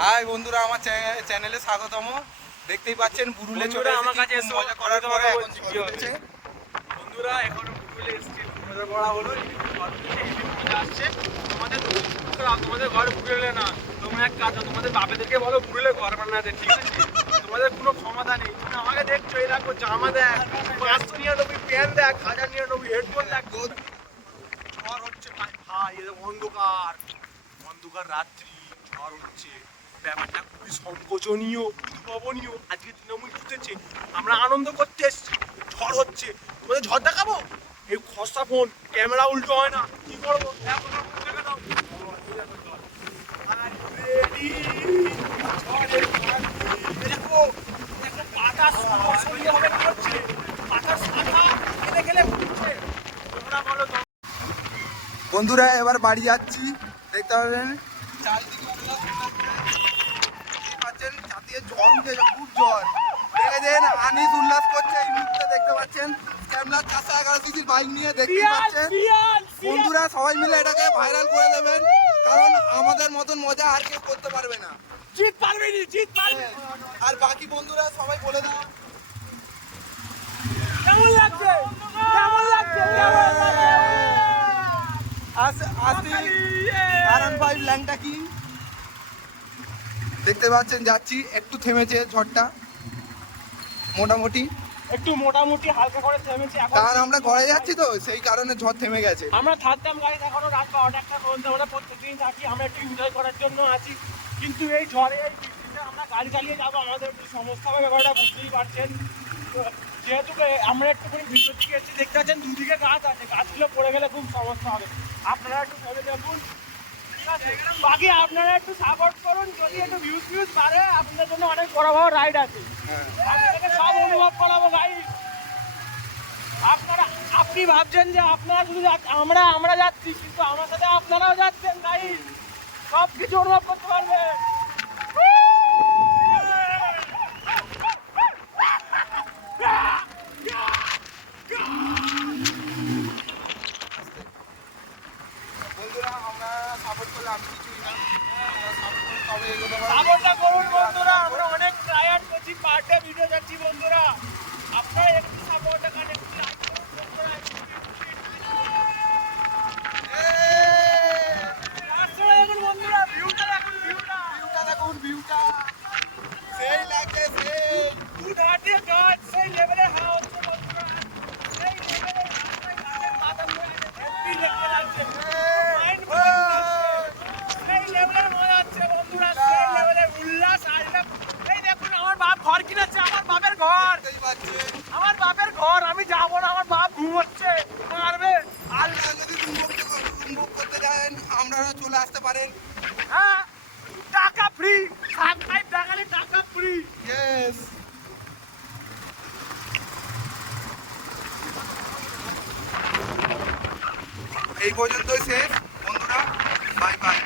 High বন্ধুরা, আমার চ্যানেলে স্বাগতম। দেখতেই পাচ্ছেন বুরুলে চলে আমার কাছে মজা করার পরে এখন চলছে। বন্ধুরা এখন বুরুলে এসেছি, মজা করা হলো, মজা আসছে। তোমাদের ঘর বুরুলে না, তোমরা এক কাজ, তোমাদের বাপেদেরকে বলো বুরুলে ঘর বানাতে, ঠিক আছে? তোমাদের কোনো ক্ষমতা নেই। তুমি আমাকে দেখছো, এই দেখো জামা দেখ, 599 প্যান্ট দেখ, 1099 হেডফোন দেখ। ঝড় হচ্ছে ভাই, অন্ধকার অন্ধকার রাত্রি, ঝড় হচ্ছে। ব্যাপারটা খুবই সংকোচনীয়, উদ্ভাবনীয়। আজকে তৃণমূল জিতেছে, আমরা আনন্দ করতে এসেছি, ঝড় হচ্ছে। তোমাদের ঝড় দেখাবো? এই খসা ফোন, ক্যামেরা উল্টো হয় না, কি করবো? দেখো পাতা সরিয়ে হবে করছে, পাতার শাখা গেলে গেলে উঠছে। তোমরা বলো তো। বন্ধুরা এবার বাড়ি যাচ্ছি, দেখতে পাবেন চারিদিকে পাচ্ছেন ছাতিয়ে ঝড় উঠেছে, খুব ঝড় দেখেছেন। আনিস উল্লাস করছে এই মুহূর্তে, দেখতে পাচ্ছেন ক্যামেরা 411 সিসির বাইক নিয়ে, দেখতে পাচ্ছেন। বন্ধুরা সবাই মিলে এটাকে ভাইরাল করে দেবেন, কারণ আমাদের মতন মজা আর কেউ করতে পারবে না। জিত পারবে না, জিত পারবে। আর বাকি বন্ধুরা সবাই বলে দাও কেমন লাগছে, কেমন লাগছে, কেমন লাগছে? R15 ল্যাংটা কি দেখতে পাচ্ছেন, যাচ্ছি। একটু থেমেছে ঝড়টা, মোটামুটি একটু মোটামুটি হালকা করে থেমেছে। কারণ আমরা ঘরে যাচ্ছি তো, সেই কারণে ঝড় থেমে গেছে। আমরা থাকতাম গাড়ি এখনো রাত 12টা পর্যন্ত, আমরা প্রত্যেকদিন থাকি, আমরা একটু এনজয় করার জন্য আছি। কিন্তু এই ঝড়ে এই বৃষ্টিতে আমরা গাড়ি চালিয়ে যাবো, আমাদের একটু সমস্যা হবে, ব্যাপারটা বুঝতেই পারছেন। যেহেতু আমরা একটুখানি ভিতর দিকে এসেছি, দেখতে পাচ্ছেন দুদিকে গাছ আছে, গাছগুলো পড়ে গেলে খুব সমস্যা হবে। আপনারা একটু ভেবে দেখুন, ঠিক আছে? বাকি আপনারা একটু সাপোর্ট করুন, যদি একটু ভিউজ বাড়ে আপনাদের জন্য অনেক বড় বড় রাইড আছে, আপনাদেরকে সব অনুভব করাবো গাইড। আপনি ভাবছেন যে আপনারা শুধু আমরা যাচ্ছি, কিন্তু আমার সাথে আপনারাও যাচ্ছেন গাইড, সব কিছু অনুভব করতে পারবে। বন্ধুরা আমরা সাপোর্ট করলে আমি কিছুই না, তবে এগোতে পারবো। সাপোর্টটা করুন বন্ধুরা, আমরা অনেক ট্রায়াল করছি, পার ডে ভিডিও যাচ্ছি বন্ধুরা, আপনারা একটু সাপোর্টটা কাটে, একটু লাইক করুন বন্ধুরা। দেখুন বন্ধুরা, ভিউটা দেখুন, ভিউটা দেখুন, ভিউটা সেই লাগছে, সেই দুধ হাতে গাছ, সেই লেভেলে হাওয়া হচ্ছে বন্ধুরা, সেই লেভেলে গাছের পাতা মরে হেভি দেখতে লাগছে, মাইন্ড ব্লোয়িং লাগছে, সেই লেভেলে মজা হচ্ছে বন্ধুরা, সেই লেভেলে উল্লাস আসবে। এই দেখুন আমার বাপ ঘর কিনেছে, আমার বাপের ঘর, আমার বাপের ঘর, আমি যাবো না, আমার বাপ ঘুমোচ্ছে, মারবে। আর যদি রুম করতে যান আপনারা চলে আসতে পারেন। হ্যাঁ, টাকা ফ্রি, সাবস্ক্রাইব দেখালে টাকা ফ্রি। ইয়েস, এই পর্যন্তই শেষ বন্ধুরা, বাই বাই।